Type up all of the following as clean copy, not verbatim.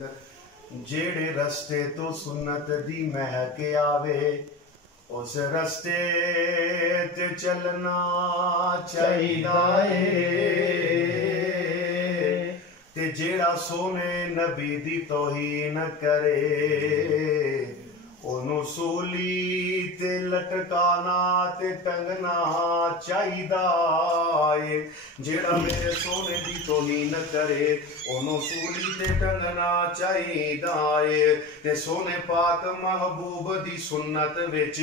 जेड़े रस्ते तो सुन्नत दी महक आवे उस रस्ते ते चलना चाहिदा ते जेड़ा सोने नबी दी तौहीन करे ओनू सूली ते लटकाना ते टंगना चाहिदा है। जेड़ा मेरे सोने दी तौहीन करे ओनू सूली ते टंगना चाहिदा है ते सोने पाक महबूब दी सुन्नत विच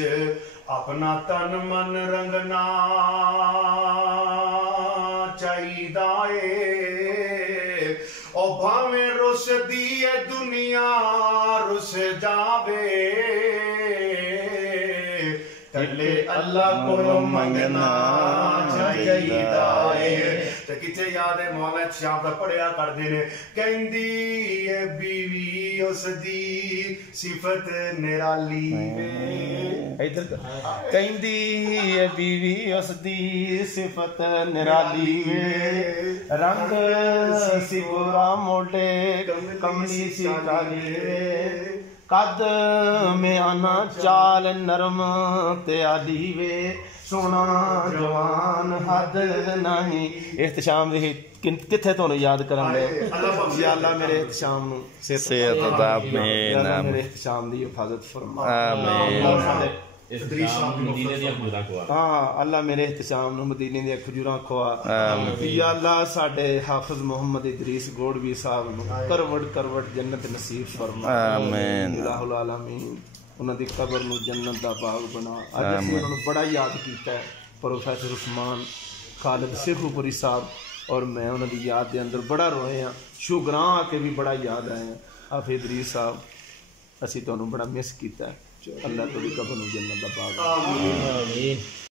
अपना तन मन रंगना चाहिदा है। ओ भावें रुस दी दुनिया रुस जावे कल्ले अल्लाह को मंगना चाहिदा है। ते किथे याद है मौला शाम दा पढ़िया करदे ने कहंदी ए बीवी उस दी सिफत निराली वे इधर कहंदी ए बीवी उस दी सिफत निराली वे रंग सी गोरा मोटे कमली सी काली वे कद में आना चाल नरम ते आली वे सोना जवान हद नहीं। एहतशाम दी किथे तुहानू याद करन दे या अल्लाह मेरे एहतशाम नू सेहत अता आमीन मेरे एहतशाम दी हिफाजत फरमा आमीन। हाँ अल्लाह मेरे एहतशाम नू मदीने दी खजूरां खवा या अल्लाह साडे हाफिज मोहम्मद इदरीस गोड़वी साहब नू करवट करवट जन्नत नसीब फरमा आमीन इलाहुल आलमीन। उन्हां दी कब्र नू जन्नत दा बाग बना। अज असीं उन्हां नू बड़ा याद कीता है प्रोफेसर उस्मान खालिद शेखुपुरी साहब और मैं उन्हां दी याद दे अंदर बड़ा रोए हाँ शुगरां आके भी बड़ा याद आए हैं। हाफिज इदरीस साहब असीं तुहानू बड़ा मिस कीता है। अल्लाह तुहाडी कब्र नू जन्नत दा बाग। आमीन।